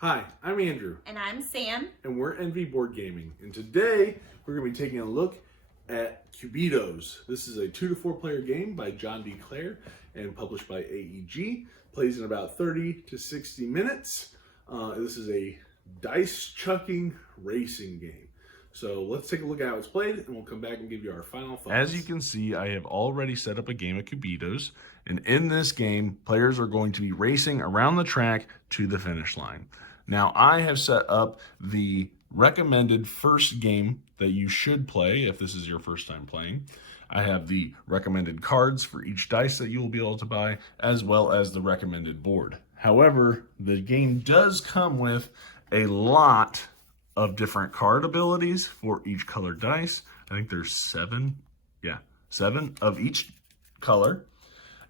Hi, I'm Andrew. And I'm Sam. And we're Envy Board Gaming. And today we're going to be taking a look at Cubitos. This is a 2 to 4 player game by John D. Clare and published by AEG. Plays in about 30 to 60 minutes. This is a dice chucking racing game. So let's take a look at how it's played and we'll come back and give you our final thoughts. As you can see, I have already set up a game of Cubitos, and in this game, players are going to be racing around the track to the finish line. Now, I have set up the recommended first game that you should play if this is your first time playing. I have the recommended cards for each dice that you will be able to buy, as well as the recommended board. However, the game does come with a lot of different card abilities for each colored dice. I think there's seven of each color,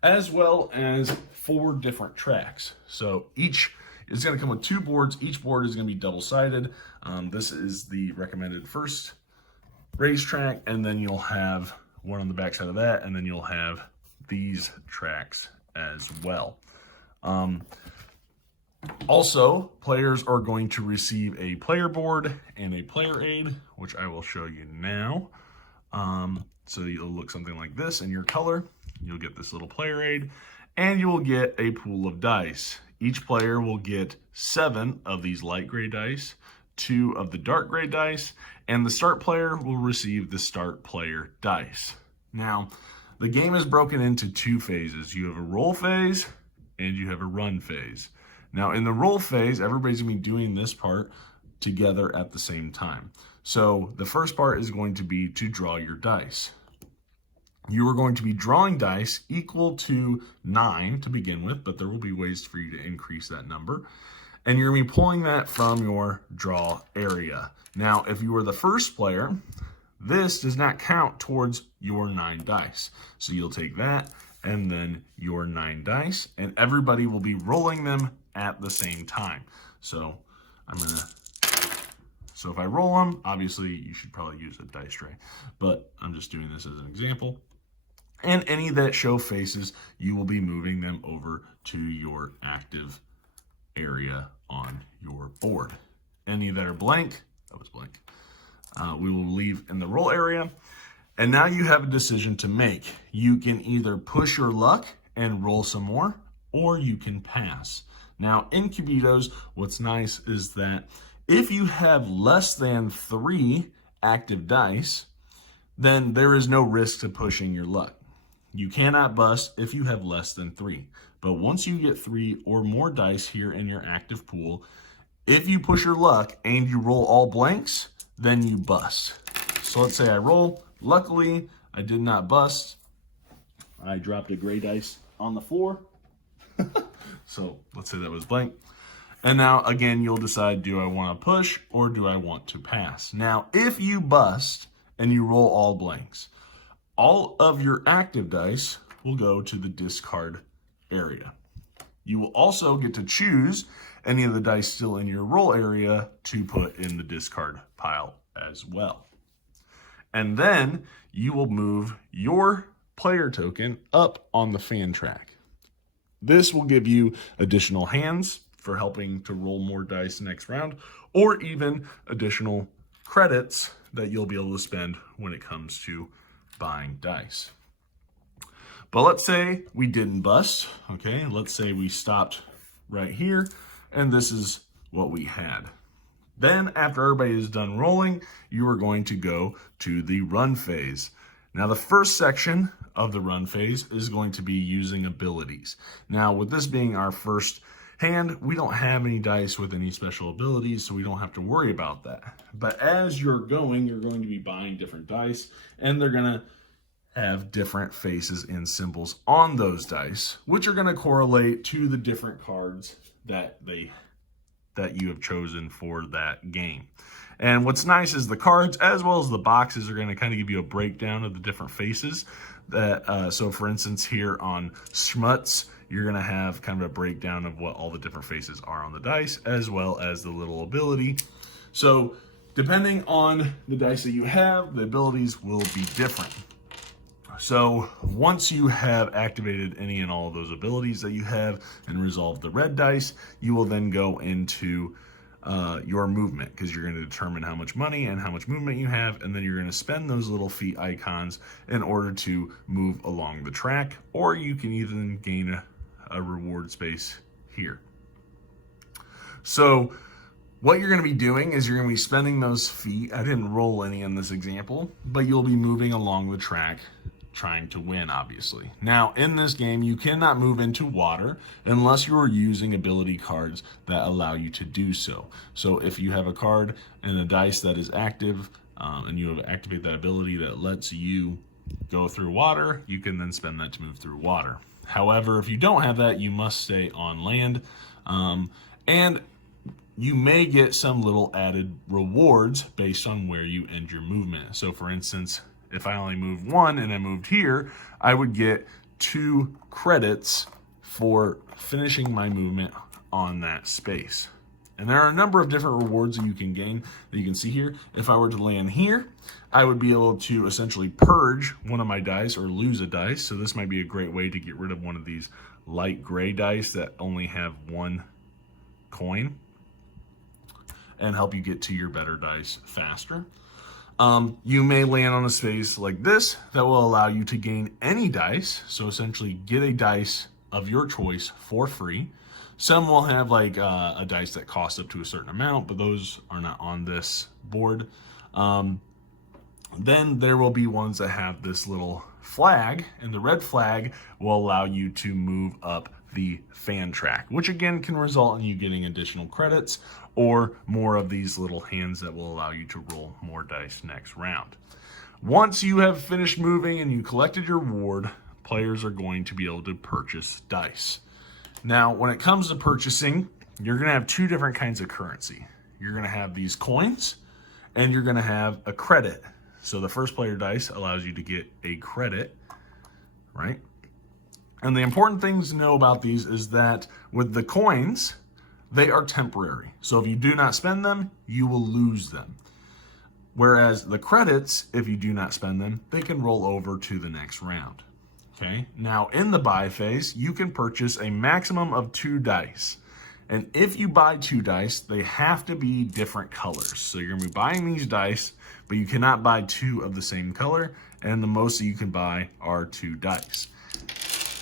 as well as 4 different tracks. So each is going to come with 2 boards. Each board is going to be double-sided. This is the recommended first racetrack, and then you'll have one on the back side of that, and then you'll have these tracks as well. Also, players are going to receive a player board and a player aid, which I will show you now. So it'll look something like this in your color. You'll get this little player aid, and you will get a pool of dice. Each player will get 7 of these light gray dice, 2 of the dark gray dice, and the start player will receive the start player dice. Now, the game is broken into 2 phases. You have a roll phase and you have a run phase. Now, in the roll phase, everybody's going to be doing this part together at the same time. So the first part is going to be to draw your dice. You are going to be drawing dice equal to 9 to begin with, but there will be ways for you to increase that number. And you're going to be pulling that from your draw area. Now, if you are the first player, this does not count towards your 9 dice. So you'll take that and then your 9 dice, and everybody will be rolling them at the same time. So if I roll them, obviously you should probably use a dice tray, but I'm just doing this as an example. And any that show faces, you will be moving them over to your active area on your board. Any that are blank, that was blank, we will leave in the roll area. And now you have a decision to make. You can either push your luck and roll some more, or you can pass. Now, in Cubitos, what's nice is that if you have less than 3 active dice, then there is no risk to pushing your luck. You cannot bust if you have less than 3. But once you get 3 or more dice here in your active pool, if you push your luck and you roll all blanks, then you bust. So let's say I roll. Luckily, I did not bust. I dropped a gray dice on the floor. So let's say that was blank. And now, again, you'll decide, do I want to push or do I want to pass? Now, if you bust and you roll all blanks, all of your active dice will go to the discard area. You will also get to choose any of the dice still in your roll area to put in the discard pile as well. And then you will move your player token up on the fan track. This will give you additional hands for helping to roll more dice next round, or even additional credits that you'll be able to spend when it comes to buying dice. But let's say we didn't bust, okay? Let's say we stopped right here, and this is what we had. Then, after everybody is done rolling, you are going to go to the run phase. Now, the first section of the run phase is going to be using abilities. Now, with this being our first hand, we don't have any dice with any special abilities, so we don't have to worry about that. But as you're going to be buying different dice, and they're going to have different faces and symbols on those dice, which are going to correlate to the different cards that you have chosen for that game. And what's nice is the cards as well as the boxes are going to kind of give you a breakdown of the different faces. So for instance, here on Schmutz, you're going to have kind of a breakdown of what all the different faces are on the dice, as well as the little ability. So depending on the dice that you have, the abilities will be different. So once you have activated any and all of those abilities that you have and resolved the red dice, you will then go into your movement, because you're going to determine how much money and how much movement you have, and then you're going to spend those little feet icons in order to move along the track, or you can even gain a reward space here. So what you're going to be doing is you're going to be spending those feet. I didn't roll any in this example, but you'll be moving along the track trying to win, obviously. Now, in this game, you cannot move into water unless you are using ability cards that allow you to do so. So if you have a card and a dice that is active, and you have activate that ability that lets you go through water, you can then spend that to move through water. However, if you don't have that, you must stay on land. And you may get some little added rewards based on where you end your movement. So for instance, if I only moved 1 and I moved here, I would get 2 credits for finishing my movement on that space. And there are a number of different rewards that you can gain that you can see here. If I were to land here, I would be able to essentially purge one of my dice or lose a dice. So this might be a great way to get rid of one of these light gray dice that only have 1 coin and help you get to your better dice faster. You may land on a space like this that will allow you to gain any dice. So essentially get a dice of your choice for free. Some will have like a dice that costs up to a certain amount, but those are not on this board. Then there will be ones that have this little flag, and the red flag will allow you to move up the fan track, which again can result in you getting additional credits or more of these little hands that will allow you to roll more dice next round. Once you have finished moving and you collected your reward, players are going to be able to purchase dice. Now, when it comes to purchasing, you're going to have 2 different kinds of currency. You're going to have these coins, and you're going to have a credit. So the first player dice allows you to get a credit, right? And the important things to know about these is that with the coins, they are temporary. So if you do not spend them, you will lose them. Whereas the credits, if you do not spend them, they can roll over to the next round. Okay, now in the buy phase, you can purchase a maximum of 2 dice. And if you buy 2 dice, they have to be different colors. So you're gonna be buying these dice, but you cannot buy 2 of the same color, and the most that you can buy are 2 dice.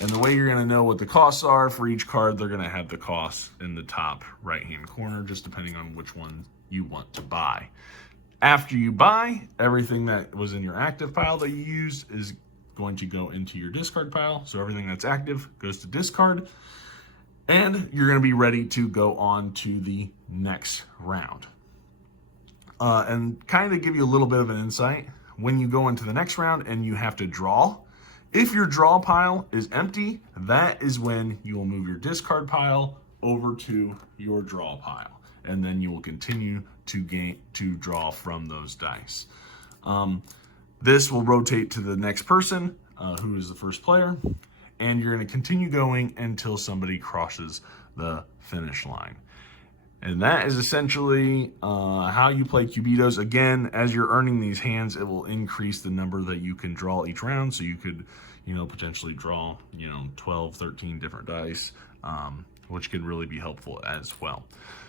And the way you're gonna know what the costs are for each card, they're gonna have the costs in the top right-hand corner, just depending on which one you want to buy. After you buy, everything that was in your active pile that you used is going to go into your discard pile. So everything that's active goes to discard, and you're going to be ready to go on to the next round. And kind of give you a little bit of an insight, when you go into the next round and you have to draw, if your draw pile is empty, that is when you will move your discard pile over to your draw pile, and then you will continue to draw from those dice. This will rotate to the next person, who is the first player, and you're going to continue going until somebody crosses the finish line. And that is essentially how you play Cubitos. Again, as you're earning these hands, it will increase the number that you can draw each round. So you could, potentially draw, 12, 13 different dice, which can really be helpful as well.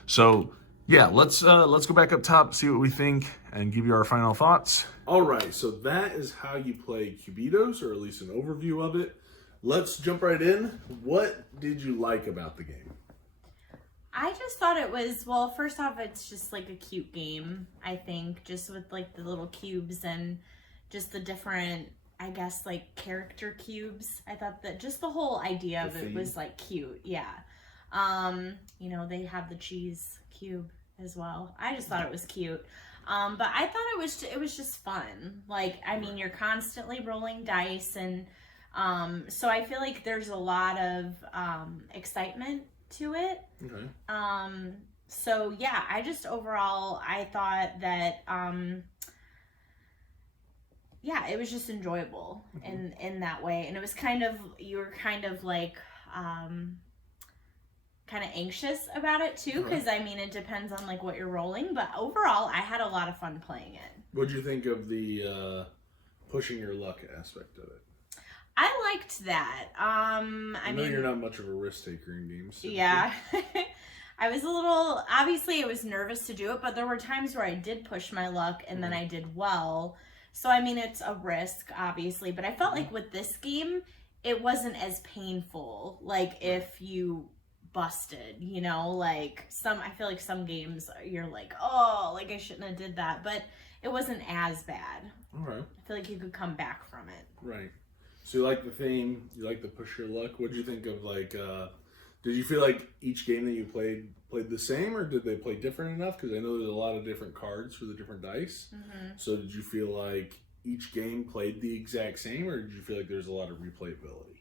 So yeah, let's go back up top, see what we think, and give you our final thoughts. All right, so that is how you play Cubitos, or at least an overview of it. Let's jump right in. What did you like about the game? I just thought it was, well, first off, it's just like a cute game, I think, just with like the little cubes and just the different, I guess, like character cubes. I thought that just the whole idea of it was like cute, yeah. They have the cheese cube as well. I just thought it was cute. But I thought it was just fun. Like, I mean, you're constantly rolling dice, and so I feel like there's a lot of excitement to it. Okay. So yeah, I just overall, I thought that yeah, it was just enjoyable in that way. And it was you were kind of like kind of anxious about it too, because I mean, it depends on like what you're rolling, but overall I had a lot of fun playing it. What'd you think of the pushing your luck aspect of it? I liked that. I know you're not much of a risk taker in games. Yeah. I was a little, obviously I was nervous to do it, but there were times where I did push my luck and then I did well. So, I mean, it's a risk, obviously, but I felt like with this game, it wasn't as painful. Like if you busted, you know, like I feel like some games you're like, oh, like I shouldn't have did that, but it wasn't as bad. All right. I feel like you could come back from it. Right. So you like the theme, you like the push your luck. What did you think of like, did you feel like each game that you played the same, or did they play different enough? Because I know there's a lot of different cards for the different dice. So did you feel like each game played the exact same, or did you feel like there's a lot of replayability?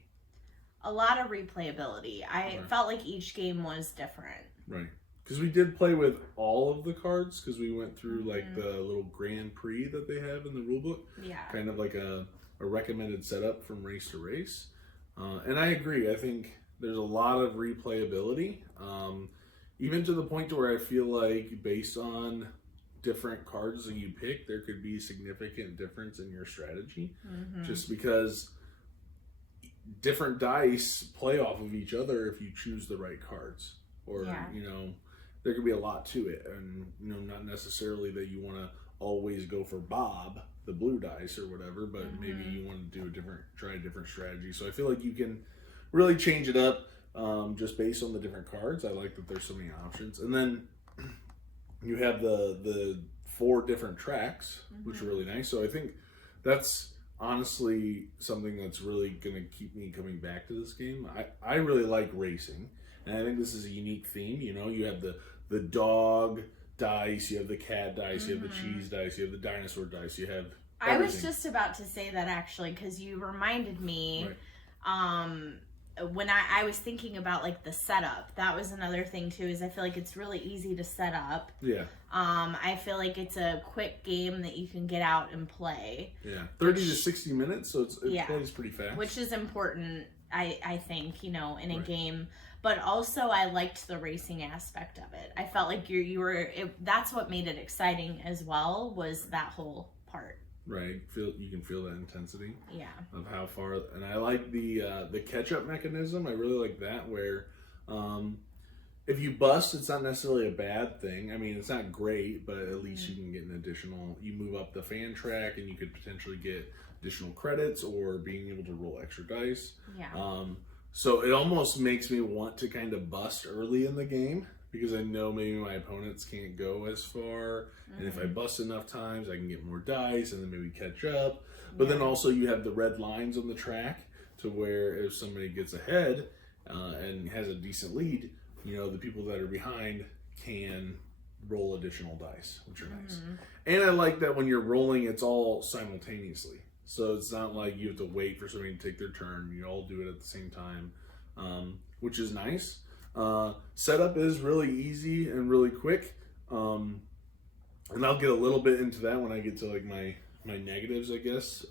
A lot of replayability. I felt like each game was different. Right. Because we did play with all of the cards, because we went through like the little Grand Prix that they have in the rulebook. Yeah. Kind of like a recommended setup from race to race. And I agree. I think there's a lot of replayability. Even to the point to where I feel like based on different cards that you pick, there could be significant difference in your strategy. Just because different dice play off of each other if you choose the right cards. Or, you know, there could be a lot to it. And, you know, not necessarily that you want to always go for Bob, the blue dice or whatever, but maybe you want to do try a different strategy. So I feel like you can really change it up just based on the different cards. I like that there's so many options. And then you have the 4 different tracks, which are really nice. So I think that's honestly something that's really going to keep me coming back to this game. I really like racing, and I think this is a unique theme. You know, you have the dog dice, you have the cat dice, you have the cheese dice, you have the dinosaur dice, you have everything. I was just about to say that actually, because you reminded me, when I was thinking about like the setup, that was another thing too, is I feel like it's really easy to set up. Yeah. I feel like it's a quick game that you can get out and play. Yeah. 30 to 60 minutes, so it plays pretty fast. Which is important, I think, you know, in a game. But also I liked the racing aspect of it. I felt like that's what made it exciting as well, was that whole part. Right, you can feel that intensity. Yeah. Of how far, and I like the catch-up mechanism. I really like that, where if you bust, it's not necessarily a bad thing. I mean, it's not great, but at least you can get an additional. You move up the fan track, and you could potentially get additional credits or being able to roll extra dice. Yeah. So it almost makes me want to kind of bust early in the game, because I know maybe my opponents can't go as far, and if I bust enough times, I can get more dice and then maybe catch up. But then also you have the red lines on the track, to where if somebody gets ahead and has a decent lead, you know, the people that are behind can roll additional dice, which are nice. And I like that when you're rolling, it's all simultaneously. So it's not like you have to wait for somebody to take their turn. You all do it at the same time, which is nice. Setup is really easy and really quick, and I'll get a little bit into that when I get to like my negatives, I guess.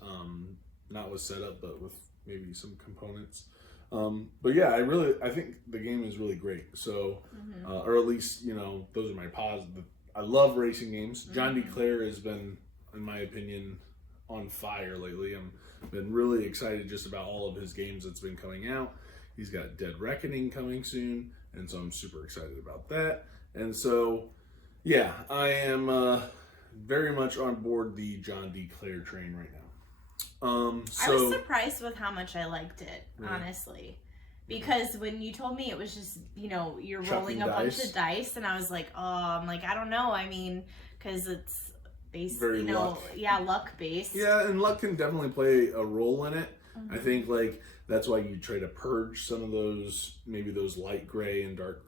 Not with setup, but with maybe some components. But yeah, I think the game is really great. So, or at least, you know, those are my positive. I love racing games. John D. Clare has been, in my opinion, on fire lately. I've been really excited just about all of his games that's been coming out. He's got Dead Reckoning coming soon, and so I'm super excited about that. And so, yeah, I am very much on board the John D. Clare train right now. I was surprised with how much I liked it, honestly. Because when you told me it was just, you know, you're rolling a bunch of dice, and I was like, oh, I'm like, I don't know. I mean, because it's very, you know, luck. Luck based. Yeah, and luck can definitely play a role in it. I think like that's why you try to purge some of those, maybe those light gray and dark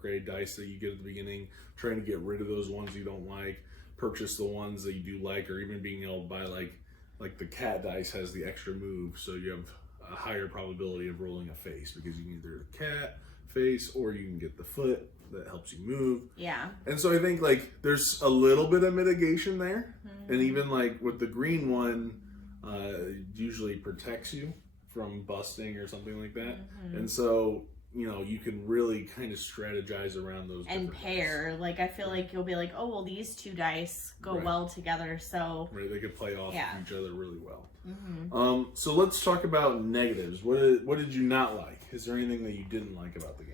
gray dice that you get at the beginning, trying to get rid of those ones you don't like, purchase the ones that you do like, or even being able to buy like the cat dice has the extra move, so you have a higher probability of rolling a face, because you can either the cat face or you can get the foot that helps you move. Yeah. And so I think like there's a little bit of mitigation there, and even like with the green one, it usually protects you from busting or something like that. And so you can really kind of strategize around those and different pair. dice. Like I feel like you'll be like, oh well, these two dice go Right. well together, so Right, they could play off Yeah. of each other really well. Mhm. So let's talk about negatives. What did you not like? Is there anything that you didn't like about the game?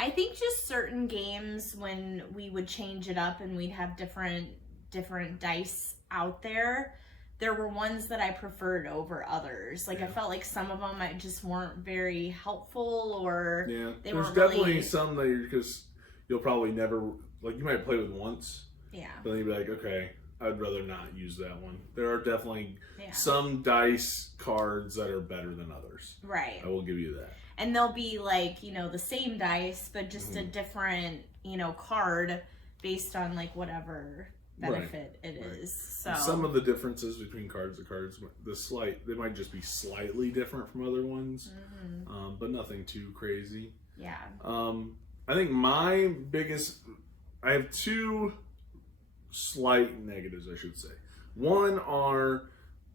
I think just certain games when we would change it up and we'd have different dice out there. There were ones that I preferred over others. Like I Yeah. felt like some of them I just weren't very helpful, or Yeah, they there's weren't definitely really. some that you'll probably never like. You might play with once, Yeah, but then you'd be like, okay, I'd rather not use that one. There are definitely yeah, some dice cards that are better than others. right. I will give you that. And they'll be like, the same dice, but just a Mhm. different, card based on like whatever benefit it Right. is. So Some of the differences between cards, they might just be slightly different from other ones, but nothing too crazy. yeah. I think I have two slight negatives, I should say. One are,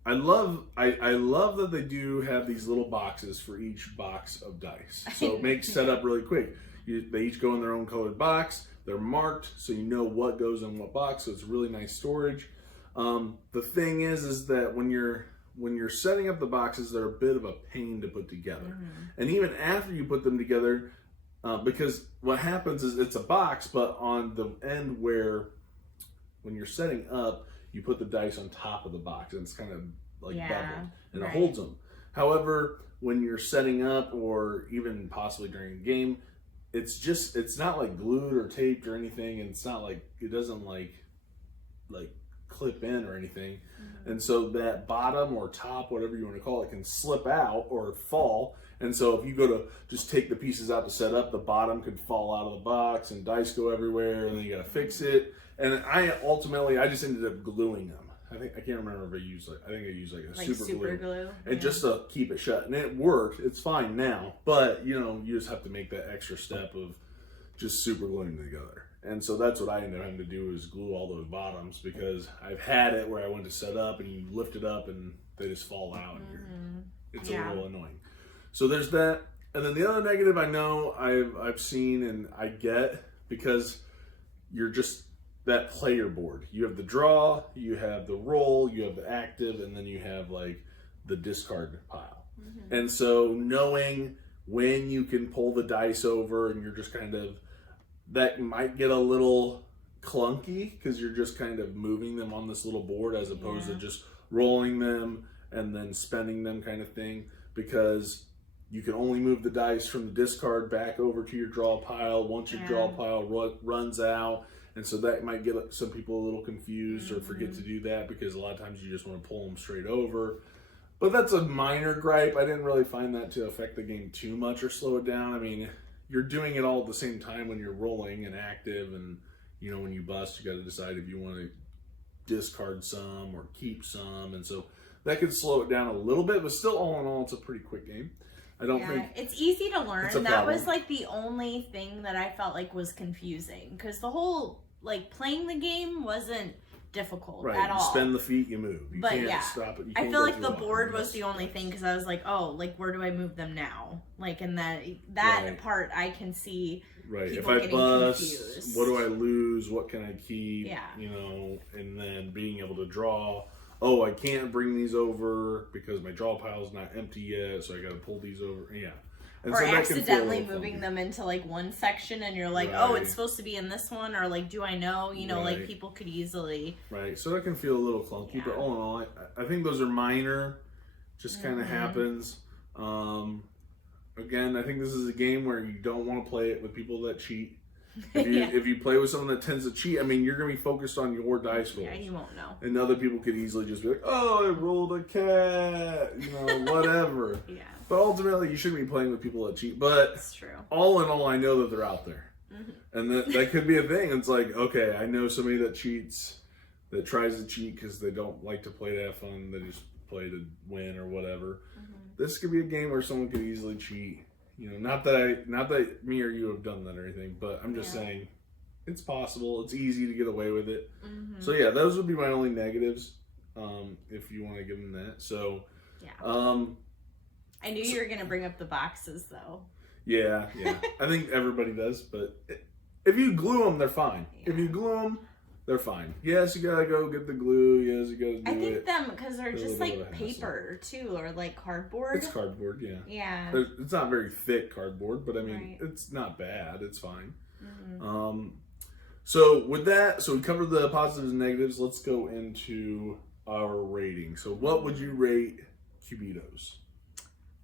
I love that they do have these little boxes for each box of dice, so it makes setup really quick. They each go in their own colored box. They're marked, so you know what goes in what box. So it's really nice storage. The thing is that when you're setting up the boxes, they're a bit of a pain to put together. And even after you put them together, because what happens is it's a box, but on the end when you're setting up, you put the dice on top of the box, and it's kind of like beveled, and right. it holds them. However, when you're setting up, or even possibly during a game, it's not like glued or taped or anything, and it's not like it doesn't like clip in or anything. And so that bottom or top, whatever you want to call it, can slip out or fall. And so if you go to just take the pieces out to set up, the bottom could fall out of the box and dice go everywhere, and then you got to fix it. And I just ended up gluing them. I can't remember if I used a super glue. And just to keep it shut, and it worked. It's fine now, but you just have to make that extra step of just super gluing them together. And so that's what I ended up having to do, is glue all those bottoms, because I've had it where I went to set up and you lift it up and they just fall out, and it's a little annoying. So there's that. And then the other negative I know I've seen and I get, because you're just that player board. You have the draw, you have the roll, you have the active, and then you have like the discard pile. And so knowing when you can pull the dice over, and you're just kind of, that might get a little clunky, because you're just kind of moving them on this little board as opposed to just rolling them and then spending them, kind of thing, because you can only move the dice from the discard back over to your draw pile once your draw pile runs out. And so that might get some people a little confused or forget to do that, because a lot of times you just want to pull them straight over. But that's a minor gripe. I didn't really find that to affect the game too much or slow it down. I mean, you're doing it all at the same time when you're rolling and active, and when you bust, you got to decide if you want to discard some or keep some, and so that could slow it down a little bit. But still, all in all, it's a pretty quick game. I don't think it's easy to learn. it's a That problem. was like the only thing that I felt like was confusing, because the whole playing the game wasn't difficult right. at You all. spend the feet, you move. You But can't stop it. You I can't feel go like the through a board lot. was the only thing, because I was like, where do I move them now? And that Right. part I can see. Right. If people I getting bust, confused. what do I lose? What can I keep? Yeah. And then being able to draw. Oh, I can't bring these over because my draw pile's not empty yet, so I got to pull these over. Yeah. And Or so that can feel a accidentally little moving funky. them into one section, and you're like, Right. oh, it's supposed to be in this one, or do I know? Right. People could easily. Right, so that can feel a little clunky, but all in all, I think those are minor. Just kind of happens. Again, I think this is a game where you don't want to play it with people that cheat. If you play with someone that tends to cheat, I mean, you're going to be focused on your dice rolls. Yeah, you won't know. And other people could easily just be like, oh, I rolled a cat, whatever. Yeah, But ultimately, you shouldn't be playing with people that cheat. But that's true. all in all, I know that they're out there. And that could be a thing. It's like, okay, I know somebody that cheats, that tries to cheat because they don't like to play to have fun. They just play to win or whatever. This could be a game where someone could easily cheat. Not that me or you have done that or anything, but I'm just saying it's possible. It's easy to get away with it. So yeah, those would be my only negatives, if you want to give them that. So I knew you were gonna bring up the boxes though. Yeah. I think everybody does, but if you glue them, they're fine. Yeah. If you glue them, they're fine. Yes, you gotta go get the glue. Yes, you gotta do I think it. them because they're They're a just little bit like of a hassle. paper too, or like cardboard. It's cardboard, yeah. Yeah. It's not very thick cardboard, but I mean, Right. it's not bad. It's fine. Mm-hmm. So with that, so we covered the positives and negatives. Let's go into our rating. So what would you rate Cubitos?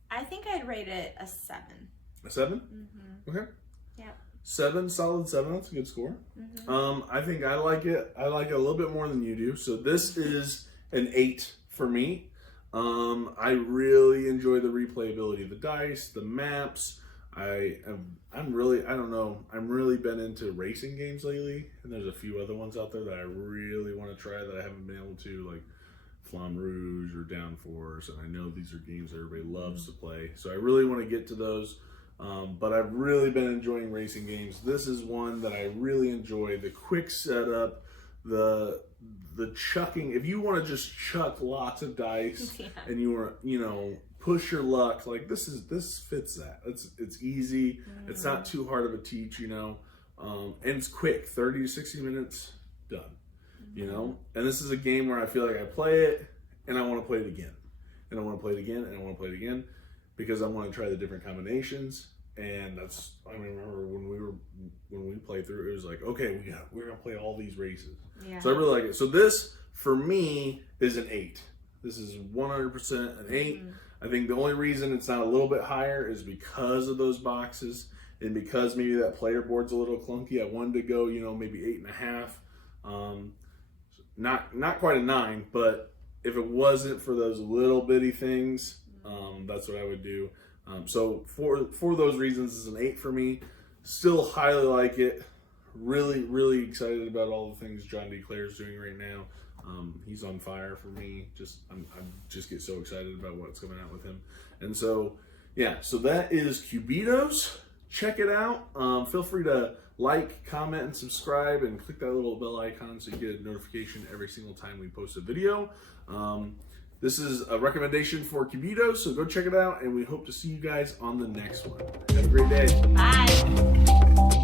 I think I'd rate it a 7. A 7? Mm-hmm. Okay. Yep. 7, solid 7. That's a good score. Mm-hmm. I think I like it. I like it a little bit more than you do. So this is an 8 for me. I really enjoy the replayability of the dice, the maps. I'm really been into racing games lately, and there's a few other ones out there that I really want to try that I haven't been able to, like Flamme Rouge or Downforce, and I know these are games that everybody loves to play. So I really want to get to those. But I've really been enjoying racing games. This is one that I really enjoy. The quick setup, the chucking. If you want to just chuck lots of dice Yeah. and you want, push your luck, like this fits that. It's easy. It's not too hard of a teach, and it's quick. 30 to 60 minutes, done. And this is a game where I feel like I play it and I want to play it again, and I want to play it again, and I want to play it again, because I want to try the different combinations. And I remember when we played through, it was like, okay, we're gonna play all these races. Yeah. So I really like it. So this for me is an 8. This is 100% an 8. I think the only reason it's not a little bit higher is because of those boxes, and because maybe that player board's a little clunky. I wanted to go, maybe 8.5. Not quite a 9, but if it wasn't for those little bitty things, that's what I would do. So for those reasons, it's an 8 for me. Still highly like it. Really, really excited about all the things John D. Clare is doing right now. He's on fire for me. I just get so excited about what's coming out with him. And so, so that is Cubitos. Check it out. Feel free to like, comment, and subscribe, and click that little bell icon so you get a notification every single time we post a video. This is a recommendation for Cubitos, so go check it out, and we hope to see you guys on the next one. Have a great day. Bye.